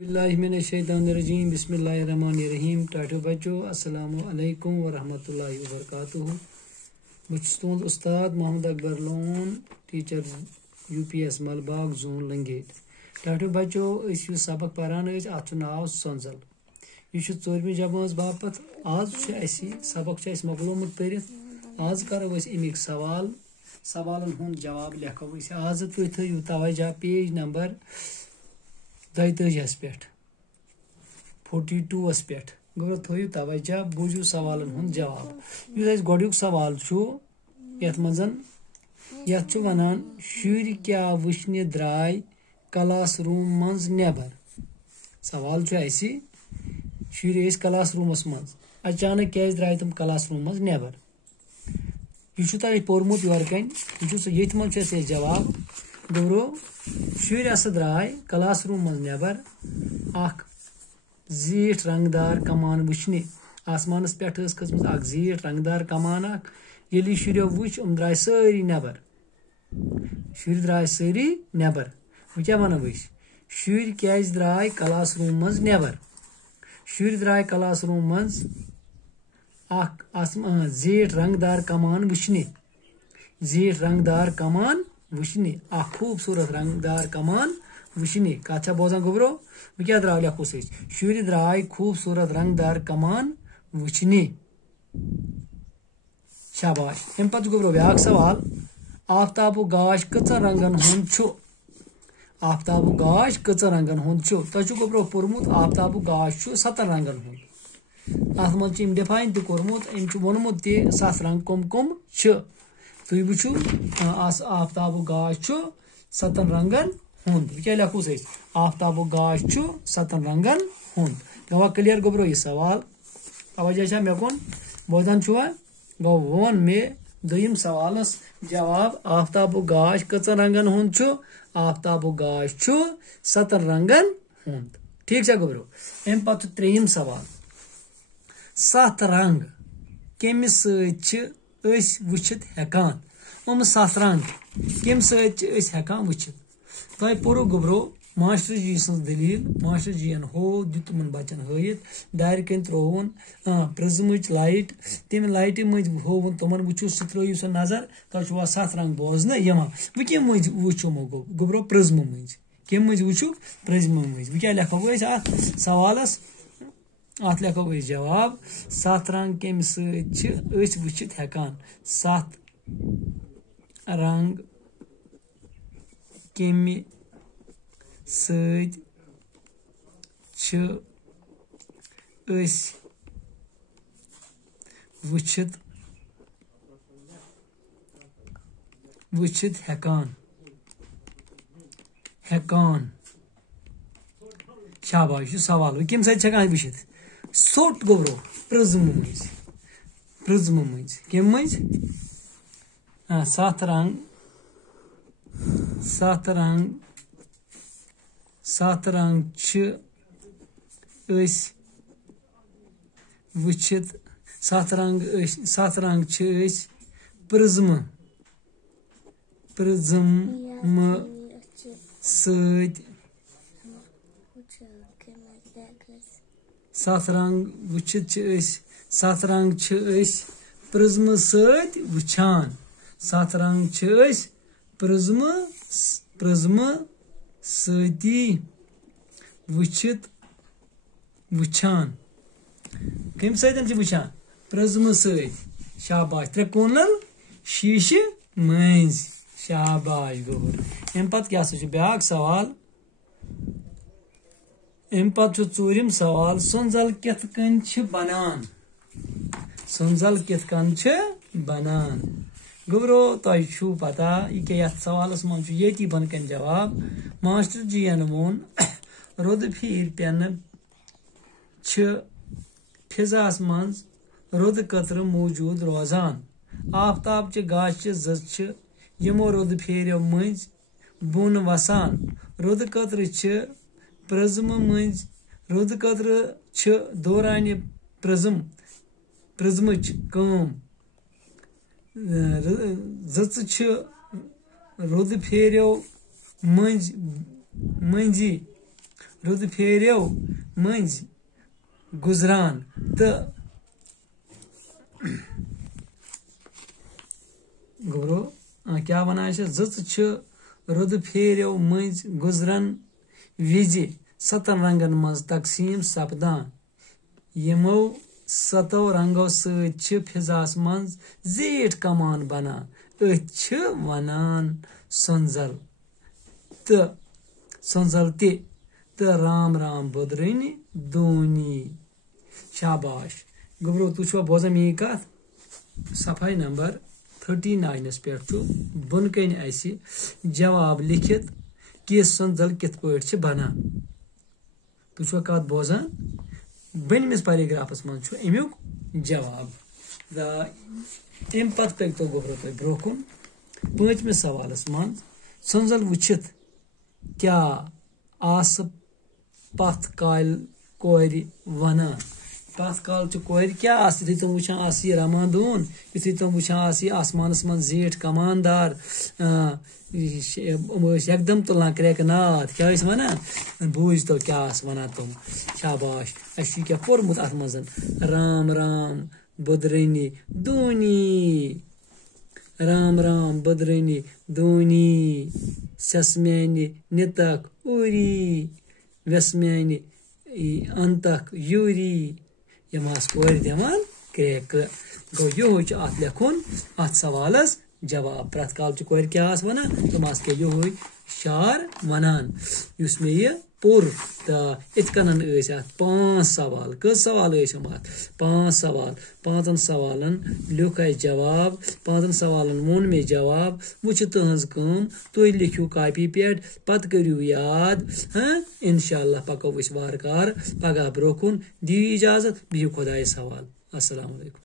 बिस्मिल्लाहिर्रहमानिर्रहीम बिस्मिल्लाहिर्रहमानिर्रहीम टाटो बच्चों अस्सलामु अलैकुम व रहमतुल्लाहि व बरकातुहू बस तुंद उस्ताद Mohammad Akbar Lone teacher UPS Malbagh zone Langate टाटो बच्चों सबक परान अत नाव सोंजल यह चोरमी जमात बापत आज सबक मकलोमुत परित आज करो अमिक सवालन हुंद जवाब लेखो आज तुम थो तवज्जो पेज नंबर 42 पे 42 पे गो थो तवज्जो बूझू सवालन हुंद जवाब इस गोडुक सवाल यथ मजन वनान शुर क्या वुचने द्राय क्लास रूम मज नेबर सवाल शुर क्लास रूमस मज अचानक क्या द्राय तम क्लास रूम मज नेबर यह तुम पोर्मुत योरकन ये मज जवाब गोब्रो शुर हसा द्राय क्लास रूम मज नेबर जीठ रंगदार कमान वुचने आसमानस पे खसम जीठ रंगदार कमान ये शुरो वुच द्राय सारी नेबर शुर द्राय सारी नेबर वो क्या वनो शुर क्या द्राय क्लास रूम मज नेबर शुर द्राय क्लास रूम मज जीठ रंगदार कमान वुचने जीठ रंगदार कमान वुचने खूबसूरत रंगदार कमान वुचने कथा बोजान गोब्रो वो क्या द्राव लिखो शुर द्राय खूबसूरत रंगदार कमान वुचने शाबाश अम पे गोब्रो ब्याक सवाल आफ्ताबु गाश कचन रंगन हुंद आफ्ताबु गाश कचन रंगन हुंद तुम गोब्रो पोर्मुत आफ्ताबु गाश 7 रंगन हुंद अत मज डिफाइन तोर्मुत वोनमुत तथ रंग कम कम तुम वुचु आफ्ताबु गाश 7 रंगन हुंद क्या लिखो आफ्ताबु गाश 7 रंगन हुंद गवा क्लियर गोब्रो यह सवाल तवज्जो मे कुन बोदान गो वन मे दोयम सवालस जवाब आफ्ताबु गाश कचन रंगन हुंद आफ्ताबु गाश 7 रंगन हुंद ठीक है गोब्रो अम पे त्रेयम सवाल 7 रंग कमिस वुचित हेकान 7 रंग कम हेकान वुचित तुम पोरो गोब्रो मास्टर जी सज दलील मास्टर जी हो तुम बच्चन हयत दार कन त्रोवन प्रिज्मच लाइट तम लाइट मज होवन तुम वुचु सह त्रो सह नजर तुम 7 रंग बोजन वो कम मज वुचो गोब्रो प्रिज्म मज कम मज वुचु प्रिज्म मज वो क्या लिखो सवालस अत लिखो जवाब 7 रंग कम वुचित हेकान 7 रंग कमि वुचित हेकान शाबाश सवाल कम हेकान वुचित सोट गोब्रो प्रिज्म मज कम मज 7 रंग 7 रंग वुचित 7 रंग प्रिज्म सत 7 रंग वुचित 7 रंग प्रिज्म सत वुचान 7 रंग प्रिज्म सती वुचित वुचान कम वुचान प्रिज्म सत शाबाश 3 कोनल शीशे मज शाबाश गोबर अम पे क्या ब्याक सवाल अम पे चूरम सवाल सुनजल कित कन बनान सुनजल कित कन बनान गोब्रो तुम पता यह सवालस मज ये बनकन जवाब मास्टर जी वोन रुद फीर पेन फिजास मज रुद कतर मौजूद रोजान आफ्ताब च गाश जज यमो रुद फेरो मज बोन वसान रुद कतर प्रिज्म मज रुद कतर दौरान प्रिज्मच कम जच रुद फेरो मंजी रुद फेरियो मंज गुजरान तो गोबरो क्या वन ज रुद फेरियो मंज गुजरन विज 7 रंगन मज तकसीम सपदान यमो 7 रंगों सत फिजास मज जेठ कमान बनान अथ वनान सोंजल तो राम राम बुदरनी दोनी। शाबाश गोबरो तुम बोजान मे कत सफाई नंबर 39 पे बन कन जवाब लिखित कि सोंजल कित पे बनान तुम कत बोजान बनमिस पैराग्राफस मज अमुक जवाब अम पे तो गोबरो तुम ब्रो कुन 5मिस सवालस मज सोंजल वुचित क्या आस पथ काल कोर वनान पथ काल कोर क्या यु तुम वुचान रमादून यु तुम वुचान आसमानस मन जेठ कमानदार एकदम तुलान क्रैक नाद क्या वनान बूझ तो क्या वनान तुम। शाबाश क्या पोर्मुत अत मज राम राम बुदरनी दोनी राम राम बुदरनी दोनी सस्म्यानि नितक उरी वस्म्यानि अंतक यूरी यम कोर दिवान क्रैक गो यो अत लिखुन अत सवालस जवाब प्रत काल कोर क्या वनान तुम यो शार वनान युस मे यह पुर तो इत कन 5 सवाल कस सवाल 5 सवाल 5 सवालन लिख जवाब 5 सवालन वोन मे जवाब वो तुहज कम तुम लिखियो कापी पे पत करियो याद इंशाअल्लाह पको वार कार पगह ब्रो कुन दियो इजाजत बिहु खुदायस हवाल। अस्सलाम वालेकुम।